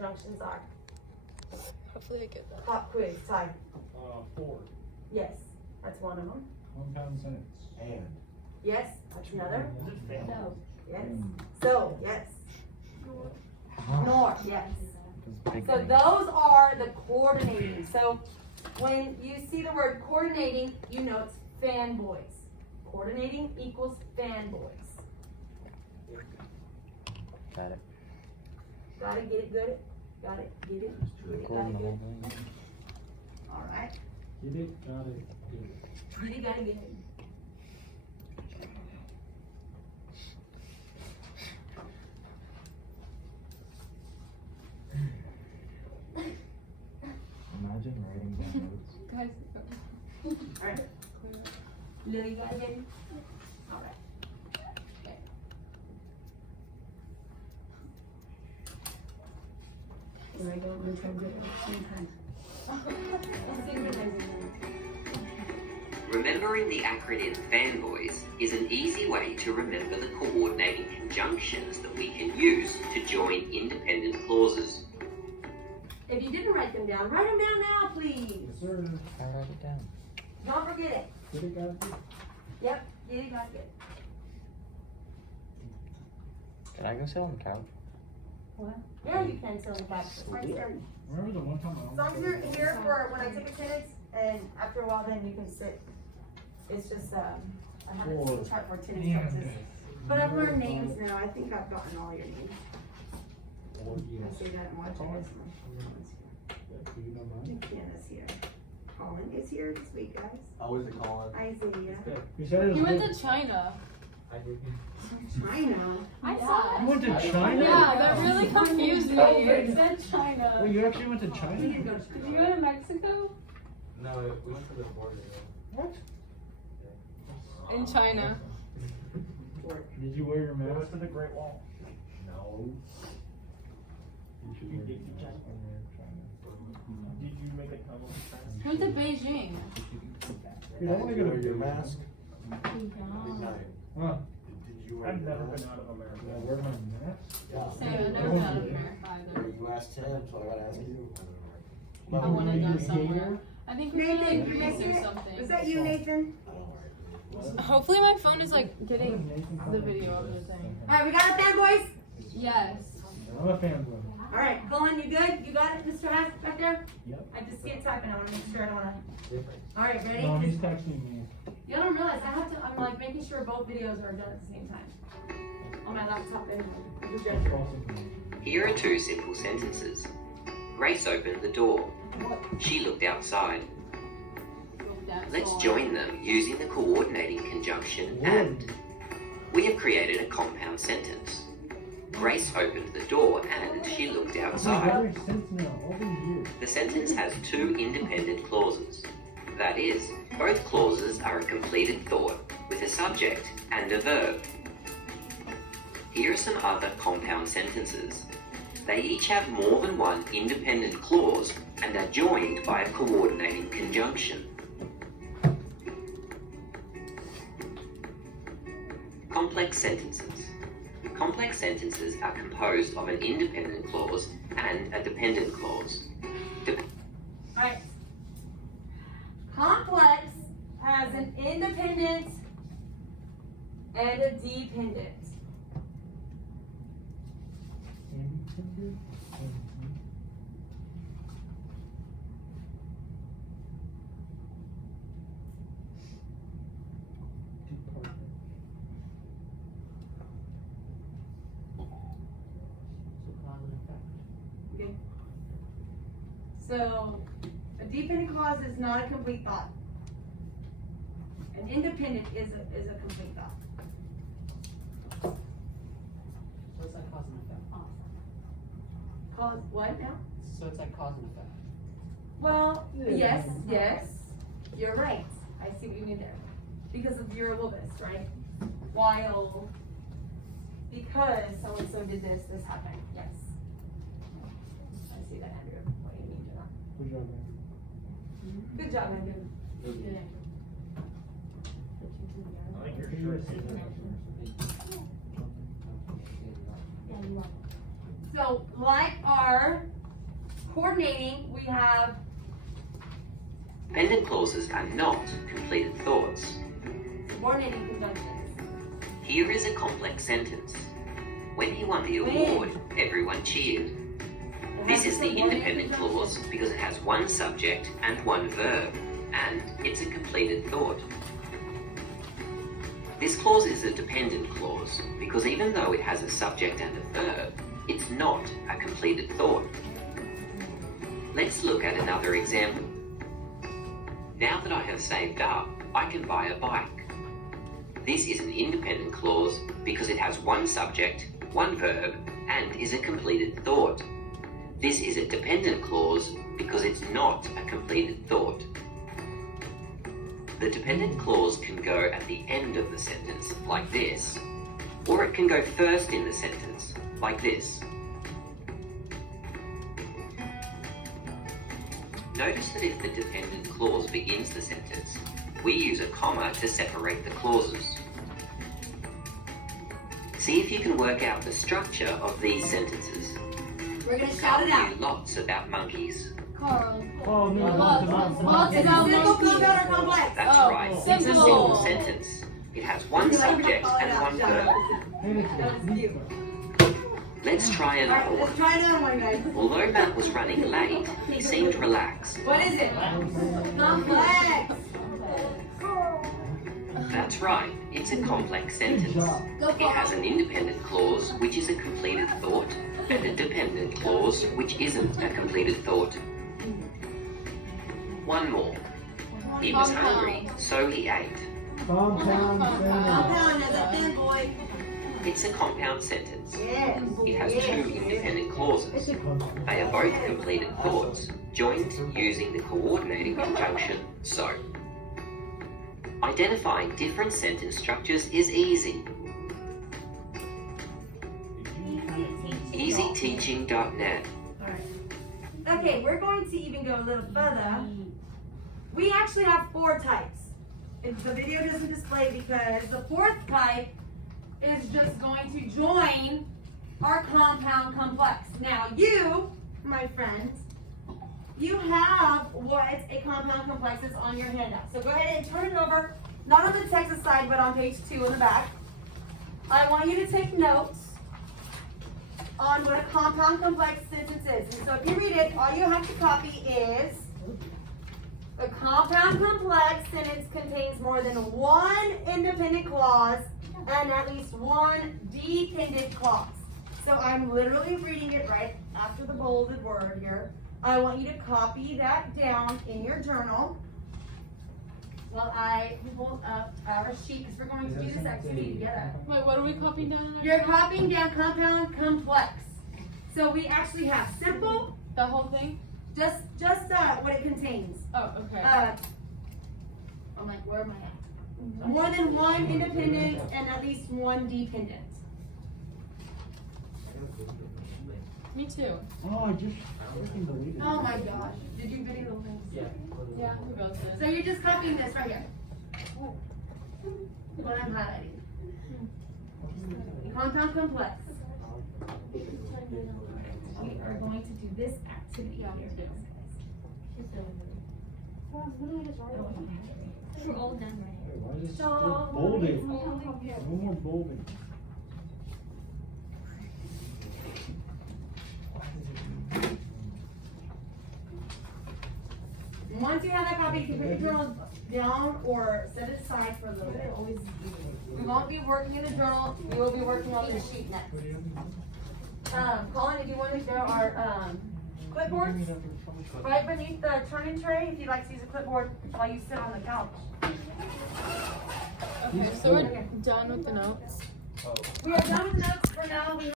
conjunctions are? Hopefully I get that. Pop quiz, Ty. 4. Yes, that's one of them. Compound sentence. And. Yes, that's another. Is it fan? No. Yes. So, yes. Nor, yes. So those are the coordinating. So when you see the word coordinating, you know it's fanboys. Coordinating equals fanboys. Got it. Got it, get it, good? Got it, get it, get it, got it, good? Alright. Get it, got it, get it. Get it, got it, get it. Imagine writing down notes. Guys, Alright. Lily, got it, get it? Alright. Okay. Here I go, I'm gonna try to do it at the same time. Let's synchronize it. Remembering the acronym FANBOYS is an easy way to remember the coordinating conjunctions that we can use to join independent clauses. If you didn't write them down, write them down now, please. Yes, sir. I write it down. Don't forget it. Get it, got it, get it. Yep, get it, got it. Can I go sit on the couch? What? Yeah, you can sit on the couch. It's right there. Remember the one time As long as you're here for when I take attendance, and after a while, then you can sit. It's just, I have it set chart for attendance purposes. But I've learned names now. I think I've gotten all your names. I say that and watch it. Ken is here. Colin is here this week, guys. How is it, Colin? Isaiah. You said it was he went good. to China. China. I saw You went to China? Yeah, that really confused me. It said China. Wait, you actually went to He China? didn't go to Did China. you go to Mexico? No, we went to the border. What? In China. Did you wear your mask? to the Great Wall. No. You should wear your mask when you're in China. Did you make a tunnel? Went to Beijing. Dude, I wanna go to Wear your Beijing. mask. Yeah. Huh? Did you wear I've your never mask? been out of America. Did I wear my mask? Yeah. Same, I've never been out of America either. You asked him, so I gotta ask you. I wanna go You somewhere. hater? I think we're Nathan, going you to Greece making or it? something. Was that you, Nathan? Hopefully my phone is like What getting did Nathan call the me? video of the thing. Alright, we got our fanboys? Yes. I'm a fanboy. Alright, Colin, you good? You got it, Mr. Haas, back there? Yep. I just can't type and I wanna make sure I don't wanna. Alright, ready? No, he's texting me. Y'all don't realize, I'm like making sure both videos are done at the same time. On my laptop and the That's projector. false information. Here are two simple sentences. Grace opened the door. She looked outside. Let's join them using the coordinating conjunction and. We have created a compound sentence. Grace opened the door and she looked That outside. makes sense now, all these years. The sentence has two independent clauses. That is, both clauses are a completed thought with a subject and a verb. Here are some other compound sentences. They each have more than one independent clause and are joined by a coordinating conjunction. Complex sentences. Complex sentences are composed of an independent clause and a dependent clause. Alright. Complex has an independent and a dependent. Independent. Department. Okay. So, a dependent clause is not a complete thought. An independent is a complete thought. So it's like cause and effect. Cause what now? So it's like cause and effect. Well, yes, yes, you're right. I see what you mean there. Because of your logos, right? While, because so-and-so did this, this happened, yes. I see that, Andrew, what you mean, Jenna. Good job, man. Good job, Andrew. I think your shirt is So, like our are coordinating, we have Dependent clauses are not completed thoughts. subordinating conjunctions. Here is a complex sentence. When he won the award, everyone cheered. It This has is a the subordinate independent clause conjunction. because it has one subject and one verb, and it's a completed thought. This clause is a dependent clause because even though it has a subject and a verb, it's not a completed thought. Let's look at another example. Now that I have saved up, I can buy a bike. This is an independent clause because it has one subject, one verb, and is a completed thought. This is a dependent clause because it's not a completed thought. The dependent clause can go at the end of the sentence, like this, or it can go first in the sentence, like this. Notice that if the dependent clause begins the sentence, we use a comma to separate the clauses. See if you can work out the structure of these sentences. We're gonna shout it Carl out. knew lots about monkeys. Carl. Oh, no, Lots, lots lots Is it about simple, monkeys. compound, or complex? That's Oh, right, it's a simple. simple sentence. It has one subject and one verb. That was cute. Let's try Alright, another let's one. try another one, guys. Although Matt was running late, he seemed relaxed. What is it? Complex. That's right, it's a complex sentence. It has an independent clause, which is a completed thought, and a dependent clause, which isn't a completed thought. One more. He was hungry, so he ate. Compound sentence. Compound as a thin boy. It's a compound sentence. Yes. It has two independent clauses. They are both completed thoughts, joined using the coordinating conjunction so. Identifying different sentence structures is easy. EasyTeaching.net. Okay, we're going to even go a little further. We actually have 4 types. And the video doesn't display because the 4th type is just going to join our compound complex. Now you, my friends, you have what a compound complex is on your handout. So go ahead and turn it over, not on the Texas side, but on page 2 in the back. I want you to take notes on what a compound complex sentence is. And so if you read it, all you have to copy is a compound complex sentence contains more than one independent clause and at least one dependent clause. So I'm literally reading it right after the bolded word here. I want you to copy that down in your journal while I pull up our sheet because we're going to do this activity together. Wait, what are we copying down? in our- You're copying down compound complex. So we actually have simple, The whole thing? just what it contains. Oh, okay. I'm like, where am I at? More than one independent and at least one dependent. Me too. Oh, I just freaking deleted it. Oh my gosh, did you video the whole thing? Yeah, we both did. So you're just copying this right here. What I'm highlighting. Compound complex. We are going to do this activity Yeah, here. too. We're all done Hey, why is it So- still bolding? No more bolding. Once you have that copy, you can put your journal down or set it aside for a little bit. We won't be working in the journal, we will be working on the sheet next. Colin, if you want to, there are, clipboards right beneath the turning tray, if you'd like to use a clipboard while you sit on the couch. Okay, so we're done with the notes. We are done with notes for now. We